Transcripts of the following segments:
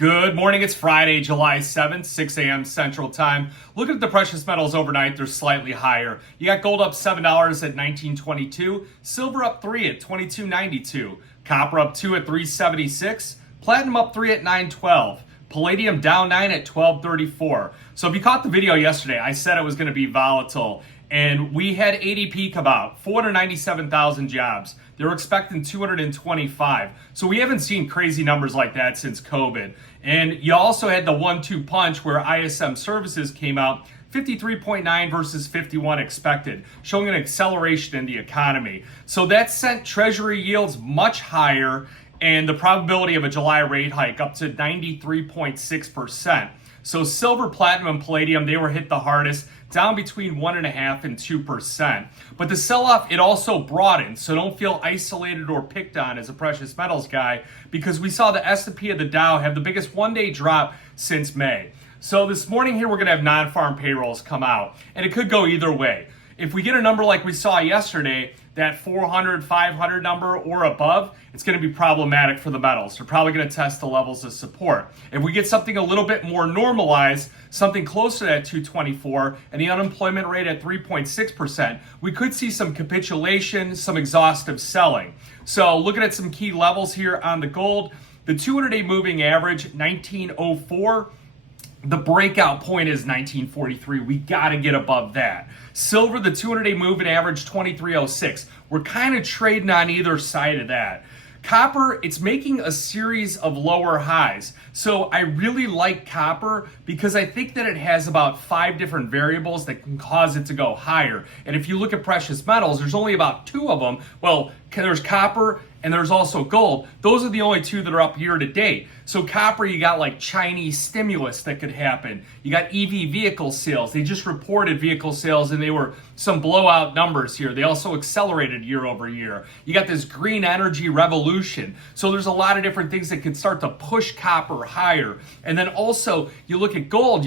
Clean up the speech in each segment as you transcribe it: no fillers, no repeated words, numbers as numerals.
Good morning. It's Friday, July 7th, 6 a.m. Central Time. Looking at the precious metals overnight, they're slightly higher. You got gold up $7 at $19.22, silver up $3 at $22.92, copper up $2 at $3.76, platinum up $3 at $9.12. Palladium down 9 at $12.34. So if you caught the video yesterday, I said it was going to be volatile. And we had ADP come out, 497,000 jobs. They were expecting 225. So we haven't seen crazy numbers like that since COVID. And you also had the 1-2 punch where ISM services came out, 53.9 versus 51 expected, showing an acceleration in the economy. So that sent Treasury yields much higher and the probability of a July rate hike up to 93.6%. So silver, platinum, and palladium, they were hit the hardest, down between 1.5% and 2%. But the sell-off, it also broadened, so don't feel isolated or picked on as a precious metals guy, because we saw the S&P and the Dow have the biggest one-day drop since May. So this morning here, we're going to have non-farm payrolls come out, and it could go either way. If we get a number like we saw yesterday, that 400, 500 number or above, it's going to be problematic for the metals. They're probably going to test the levels of support. If we get something a little bit more normalized, something closer to that 224 and the unemployment rate at 3.6%, we could see some capitulation, some exhaustive selling. So looking at some key levels here on the gold, the 200-day moving average, 1904. The breakout point is 1943. We got to get above that. Silver, the 200-day moving average, 2306. We're kind of trading on either side of that. Copper, it's making a series of lower highs. So I really like copper because I think that it has about 5 different variables that can cause it to go higher. And if you look at precious metals, there's only about 2 of them. Well, there's copper and there's also gold. Those are the only 2 that are up year to date. So copper, you got like Chinese stimulus that could happen. You got EV vehicle sales. They just reported vehicle sales and they were some blowout numbers here. They also accelerated year over year. You got this green energy revolution. So there's a lot of different things that could start to push copper higher. And then also you look at gold,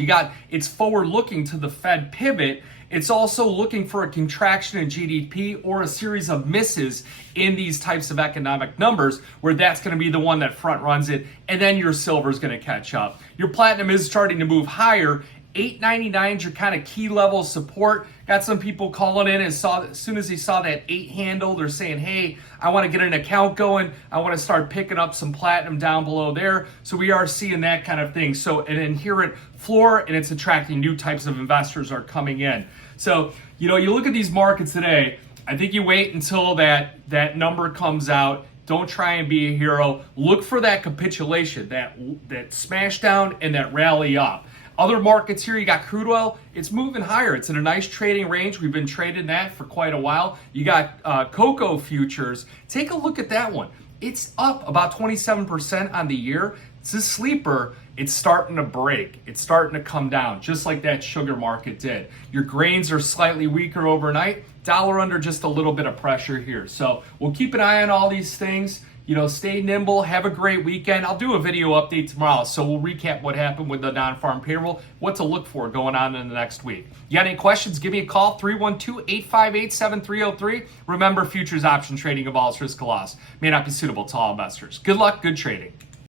it's forward looking to the Fed pivot. It's also looking for a contraction in GDP or a series of misses in these types of economic numbers where that's going to be the one that front runs it, and then your silver is going to catch up. Your platinum is starting to move higher. 899 is your kind of key level of support. Got some people calling in and as soon as they saw that 8 handle, they're saying, hey, I want to get an account going. I want to start picking up some platinum down below there. So we are seeing that kind of thing. So an inherent floor, and it's attracting new types of investors are coming in. So, you look at these markets today, I think you wait until that number comes out. Don't try and be a hero. Look for that capitulation, that smash down and that rally up. Other markets here, you got crude oil. It's moving higher. It's in a nice trading range. We've been trading that for quite a while. You got cocoa futures. Take a look at that one. It's up about 27% on the year. It's a sleeper. It's starting to break. It's starting to come down, just like that sugar market did. Your grains are slightly weaker overnight. Dollar under just a little bit of pressure here. So we'll keep an eye on all these things. Stay nimble. Have a great weekend. I'll do a video update tomorrow, so we'll recap what happened with the non-farm payroll, what to look for going on in the next week. You got any questions, give me a call, 312-858-7303. Remember, futures option trading involves risk of loss. May not be suitable to all investors. Good luck, good trading.